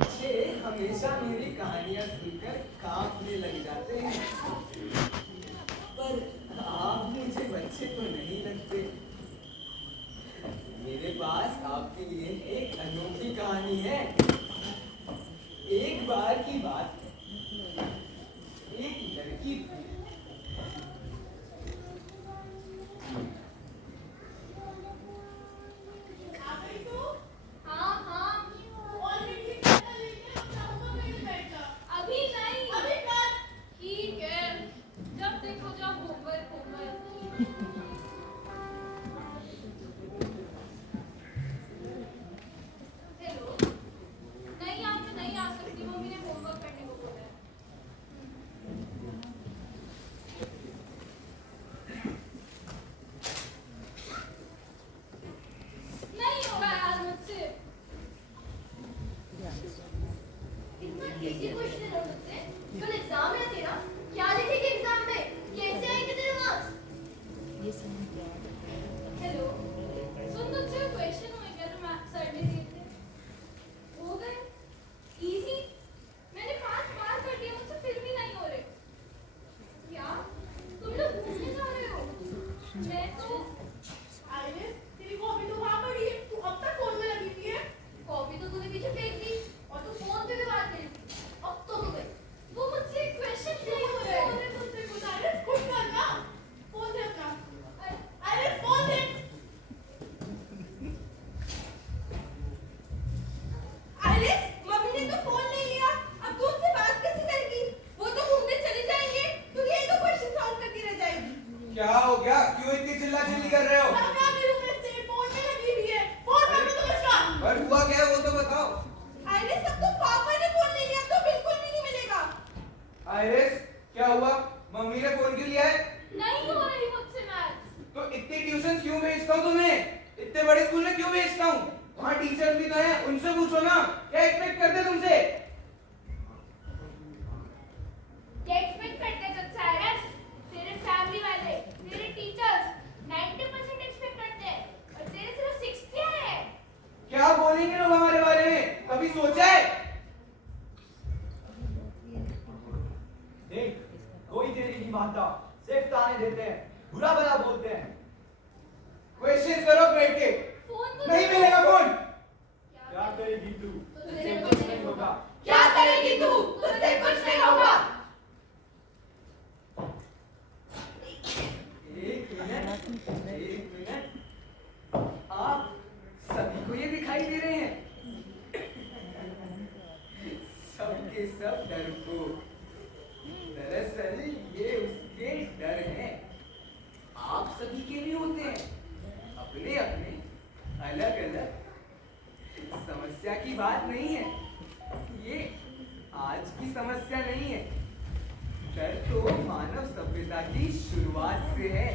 बच्चे हमेशा मेरी कहानियां सुनकर कांपने लग जाते हैं, पर आप मुझे बच्चे तो नहीं लगते। मेरे पास आपके लिए एक अनोखी कहानी है। एक बार की बात है, एक लड़की थी। क्या हो गया? क्यों इतनी चिल्ला-चिल्ली कर रहे हो? पर हुआ क्या है वो तो बताओ। आइरिस, अब तो पापा ने फोन ले लिया, तो बिल्कुल भी नहीं मिलेगा। आइरिस, क्या हुआ? मम्मी ने फोन क्यों लिया है? नहीं हो रही मुझसे मैथ्स। तो इतनी ट्यूशन क्यों भेजता हूँ तुम्हें? इतने बड़े स्कूल में क्यों भेजता हूँ? वहाँ टीचर्स भी तो हैं, उनसे पूछो ना। क्या एक्सपेक्ट करते हैं तुमसे? क्या एक्सपेक्ट करते हैं तुझसे आइरिस? तेरे फैमिली वाले, तेरे टीचर्स 90% एक्सपेक्ट करते हैं और तेरे सिर्फ 60 आए हैं। क्या बोलेंगे लोग हमारे बारे में? कभी सोचा है? देख, कोई तेरी नहीं मानता, सिर्फ ताने देते हैं, बुरा भला बोलते हैं। क्वेश्चन करो बैठ के। फोन तो नहीं मिलेगा फोन। क्या करेगी तू? तुझसे कुछ नहीं होगा। क्या करेगी तू? तुझसे कुछ नहीं होगा। एक मिनट, आप सभी को ये दिखाई दे रहे हैं? सबके सब डरपोक। दरअसल ये उसके डर हैं। आप सभी के भी होते हैं, अपने अपने अलग अलग। समस्या की बात नहीं है, ये आज की समस्या नहीं है। डर तो मानव सभ्यता की शुरुआत से है,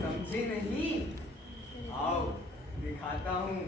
समझे नहीं? आओ दिखाता हूँ।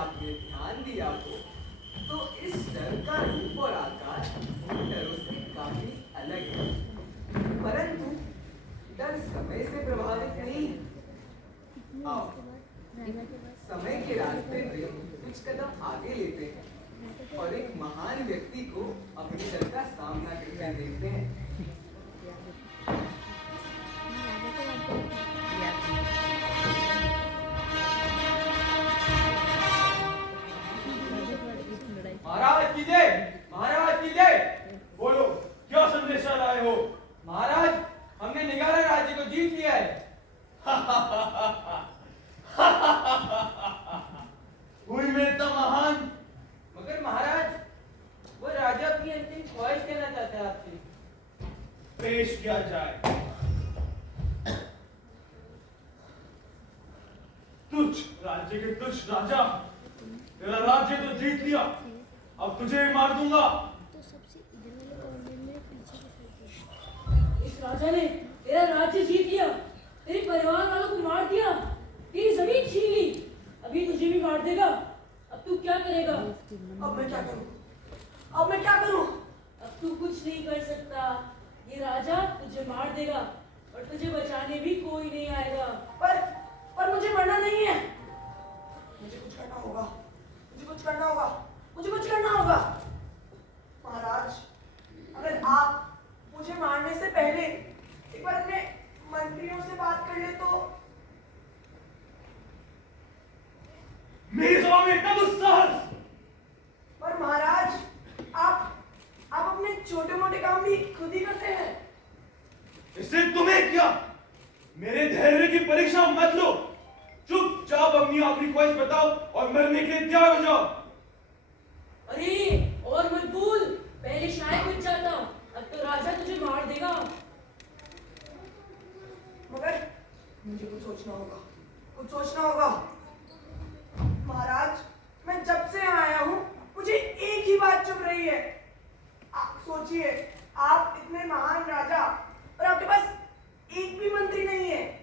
आपने ध्यान दिया हो तो इस डर का रूप और आकार उन डरों से काफी अलग है, परंतु डर समय से प्रभावित नहीं। आओ समय के रास्ते पे कुछ कदम आगे लेते हैं और एक महान व्यक्ति को अपने डर का सामना करते देखते हैं। महाराज की जय, महाराज की जय। बोलो, क्या संदेशा लाए हो? महाराज, हमने निगारा राज्य को जीत लिया है। हुई मैं इतना महान? मगर महाराज, वो राजा अपनी अंतिम ख्वाहिश कहना चाहता है आपसे। पेश किया जाए। तुझ राज्य के तुझ राजा, तेरा राज्य तो जीत लिया, अब तुझे भी मार दूंगा। इस राजा ने तेरा राज्य जीत लिया, तेरे परिवार वालों को मार दिया, तेरी जमीन छीन ली, अभी तुझे भी मार देगा। अब तू क्या करेगा? अब मैं क्या करूं? अब मैं क्या करूं? अब तू कुछ नहीं कर सकता। ये राजा तुझे मार देगा और तुझे बचाने भी कोई नहीं आएगा। पर मुझे मरना नहीं है। मुझे कुछ करना होगा। मुझे कुछ करना होगा। मुझे कुछ करना होगा। महाराज, अगर आप मुझे मारने से पहले एक बार अपने मंत्रियों से बात कर ले तो। मेरी सभा में इतना दुस्साहस! पर महाराज, आप अपने छोटे मोटे काम भी खुद ही करते हैं। इससे तुम्हें क्या? मेरे धैर्य की परीक्षा मत लो। चुपचाप अपनी आखिरी ख्वाहिश बताओ और मरने के लिए तैयार हो जाओ। अरे और मत भूल, पहले शायद बच जाता, अब तो राजा तुझे मार देगा। मगर मुझे कुछ सोचना होगा। कुछ सोचना होगा। महाराज, मैं जब से आया हूं मुझे एक ही बात चुभ रही है। आप सोचिए, आप इतने महान राजा और आपके पास एक भी मंत्री नहीं है।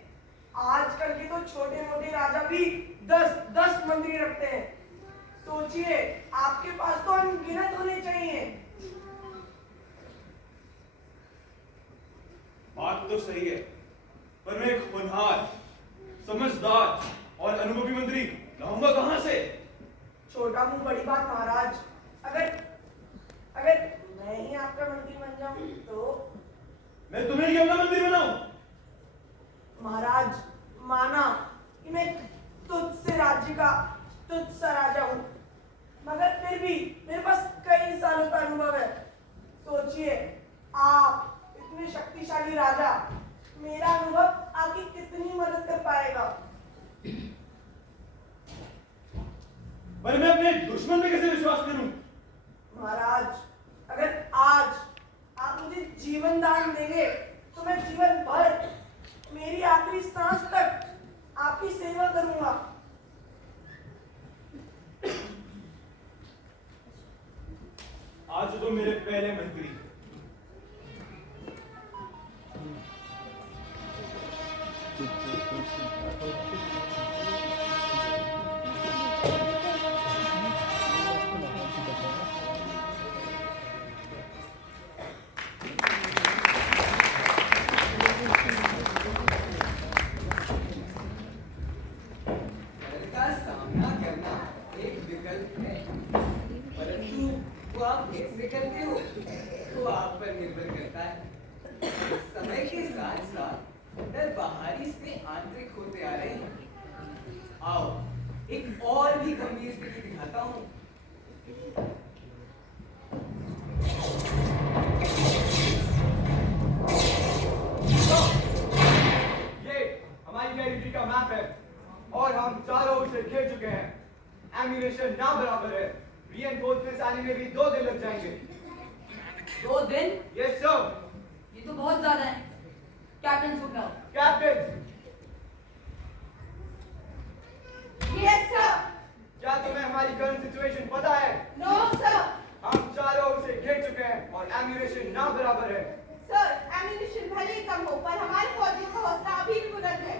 आजकल के तो छोटे मोटे राजा भी 10 मंत्री रखते हैं। सोचिए, आपके पास तो अनगिनत होने चाहिए। बात तो सही है, पर मैं एक होनहार, समझदार और अनुभवी मंत्री लाऊंगा कहां से? छोटा मुंह बड़ी बात महाराज। अगर मैं ही आपका मंत्री बन जाऊं तो। मैं तुम्हें क्यों ना मंत्री बनाऊं? महाराज, माना कि मैं तुझसे राज्य का तुझसा राजा हूं, मगर फिर भी मेरे पास कई सालों का अनुभव है। सोचिए, आप इतने शक्तिशाली राजा, मेरा अनुभव आपकी कितनी मदद कर पाएगा। पर मैं अपने दुश्मन पे कैसे विश्वास करूं? महाराज, अगर आज आप मुझे जीवन दान देंगे तो मैं जीवन भर, मेरी आखिरी सांस तक आपकी सेवा करूंगा। आज तो मेरे पहले मंत्री। डर का सामना करना एक विकल्प है, परंतु वो आप कैसे करते हो वो आप पर निर्भर करता है। समय के साथ साथ डर बाहरी से आंतरिक होते आ रहे हैं। आओ एक और भी गंभीर स्थिति दिखाता हूँ। ये हमारी टेरिटरी का मैप है और हम चारों ओर से घेर चुके हैं। एम्यूनेशन ना बराबर है। रीइंफोर्समेंट्स आने में भी 2 दिन लग जाएंगे। 2 दिन? Yes sir. ये तो बहुत ज्यादा है। Captain Sukhrao. Captain, yes sir. क्या तुम्हें हमारी करंट सिचुएशन पता है? No sir. हम चारों ओर से घेर चुके हैं और एम्यूनेशन ना बराबर है। सर, एम्यूनिशन भले ही कम हो, पर हमारे फौजियों का हौसला अभी भी बुलंद है।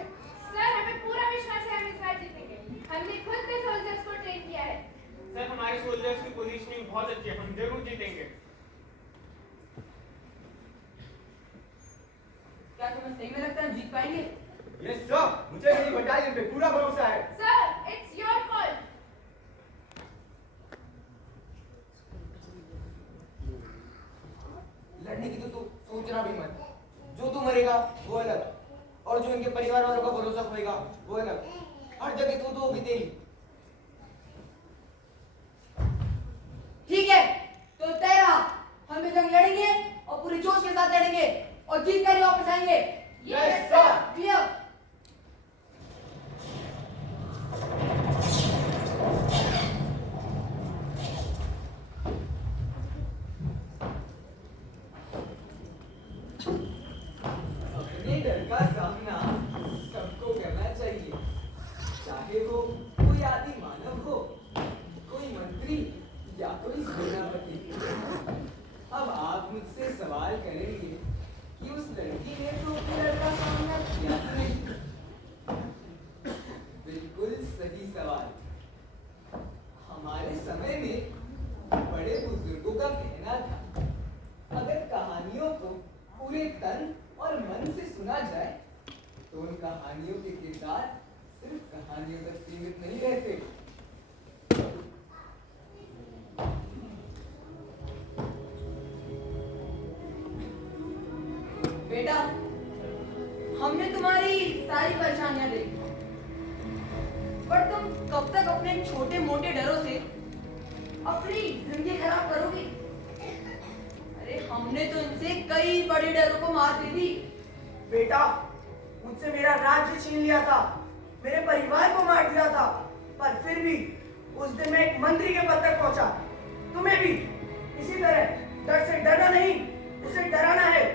सर, हमें पूरा विश्वास है हम इस बार जीतेंगे। हमने खुद ने सोल्जर्स को ट्रेन किया है। हमारे सोल्जर्स की पोजीशनिंग बहुत अच्छी है, हम जरूर जीतेंगे। क्या तुम्हें सही में लगता है हम जीत पाएंगे? यस सर, मुझे मेरी बटालियन पे पूरा भरोसा है। Sir it's your call. लड़ने की तो तू सोचना भी मत। जो तू मरेगा वो अलग, और जो इनके परिवार वालों का भरोसा खोएगा वो अलग। हर जगह तू तो होगी तेरी। ठीक है, तो तय रहा, हम ये जंग लड़ेंगे और पूरे जोश के साथ लड़ेंगे और जीत कर ही वापस आएंगे। Yes sir. क्लियर? अपने डर का सामना सबको करना चाहिए, चाहे वो कोई आदि मानव हो, कोई मंत्री या कोई सेनापति। अब आप मुझसे सवाल करेंगे कि उस लड़की ने तो अपने डर का सामना किया ही नहीं। बिल्कुल सही सवाल। हमारे समय में बड़े बुजुर्गों का कहना था, अगर कहानियों को पूरे तन और मन से सुना जाए तो उन कहानियों के किरदार सिर्फ कहानियों तक सीमित नहीं रहते। बेटा, हमने तुम्हारी सारी परेशानियां देखी, पर तुम कब तक अपने छोटे मोटे डरों से अपनी जिंदगी खराब करोगे? अरे हमने तो इनसे कई बड़े डरों को मात दे दी। बेटा, मुझसे मेरा राज्य छीन लिया था, मेरे परिवार को मार दिया था, पर फिर भी उस दिन मैं एक मंत्री के पद तक पहुंचा। तुम्हें भी इसी तरह डर से डरना नहीं, उसे डराना है।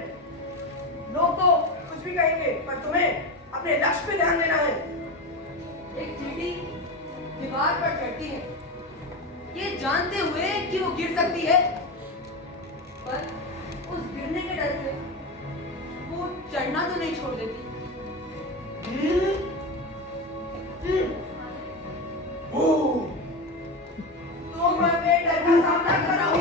लोग तो कुछ भी कहेंगे, पर तुम्हें अपने लक्ष्य पे ध्यान देना है। एक चींटी दीवार पर चढ़ती है, ये जानते हुए कि वो गिर सकती है, पर उस गिरने के डर से वो चढ़ना तो नहीं छोड़ देती। तुम अपने डर का सामना करो।